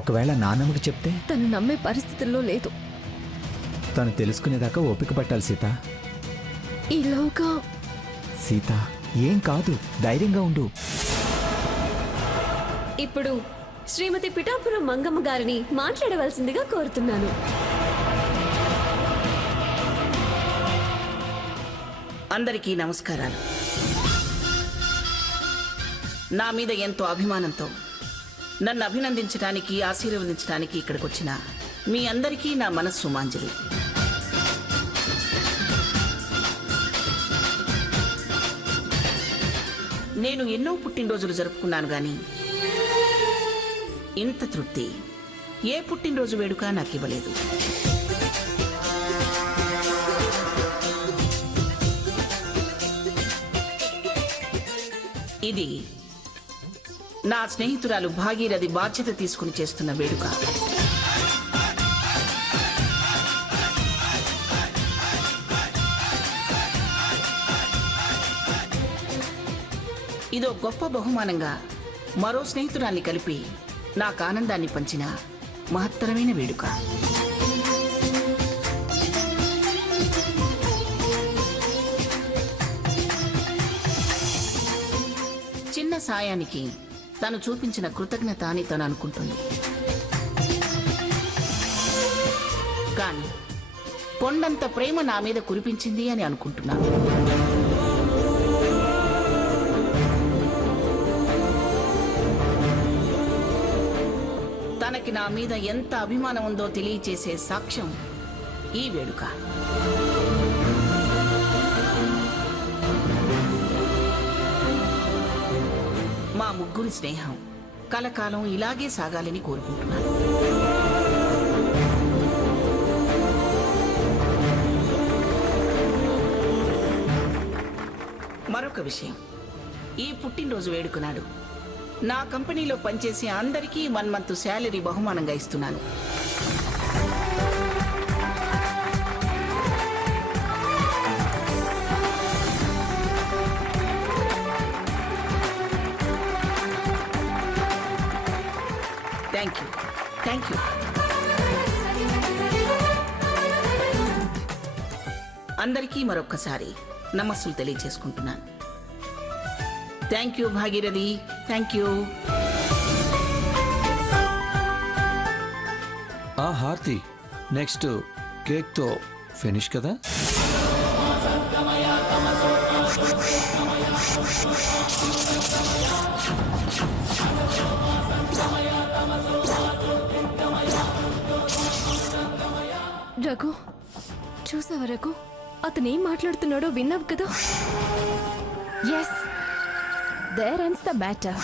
ఒకవేళ నాన్నమ్మకి చెప్తే? తను నమ్మే పరిస్థితుల్లో లేదు. తను తెలుసుకునేదాకా ఓపిక పట్టాలి సీత. ఈలోగా సీత, ఏం కాదు, ధైర్యంగా ఉండు. ఇప్పుడు శ్రీమతి పిఠాపురం మంగమ్మ గారిని మాట్లాడవలసిందిగా కోరుతున్నాను. అందరికీ నమస్కారాలు. నా మీద ఎంతో అభిమానంతో నన్ను అభినందించడానికి, ఆశీర్వదించడానికి ఇక్కడికి వచ్చిన మీ అందరికీ నా మనస్సు మాంజలి. నేను ఎన్నో పుట్టినరోజులు జరుపుకున్నాను కానీ ఇంత తృప్తి ఏ పుట్టినరోజు వేడుక నాకు ఇవ్వలేదు. ఇది నా స్నేహితురాలు భాగీరథి బాధ్యత తీసుకుని చేస్తున్న వేడుక. ఇదో గొప్ప బహుమానంగా మరో స్నేహితురాల్ని కలిపి నాకు ఆనందాన్ని పంచిన మహత్తరమైన వేడుక. చిన్న సాయానికి తను చూపించిన కృతజ్ఞత అని తను అనుకుంటుంది. కానీ కొండంత ప్రేమ నా మీద కురిపించింది అని అనుకుంటున్నాను. తనకి నా మీద ఎంత అభిమానం ఉందో తెలియచేసే సాక్ష్యం ఈ వేడుక. మా ముగ్గురి స్నేహం కలకాలం ఇలాగే సాగాలని కోరుకుంటున్నాను. మరొక విషయం, ఈ పుట్టినరోజు వేడుక నాడు నా కంపెనీలో పనిచేసే అందరికీ 1 మంత్ శాలరీ బహుమానంగా ఇస్తున్నాను. Thank you. అందరికీ మరొక్కసారి నమస్సులు తెలియజేసుకుంటున్నాను. Thank you Bhagirathi, thank you. Harthi, next cake తో ఫినిష్ కదా? రఘు, చూసావా రఘు, అతనేం మాట్లాడుతున్నాడో విన్నావు కదా? Yes, there ends the matter.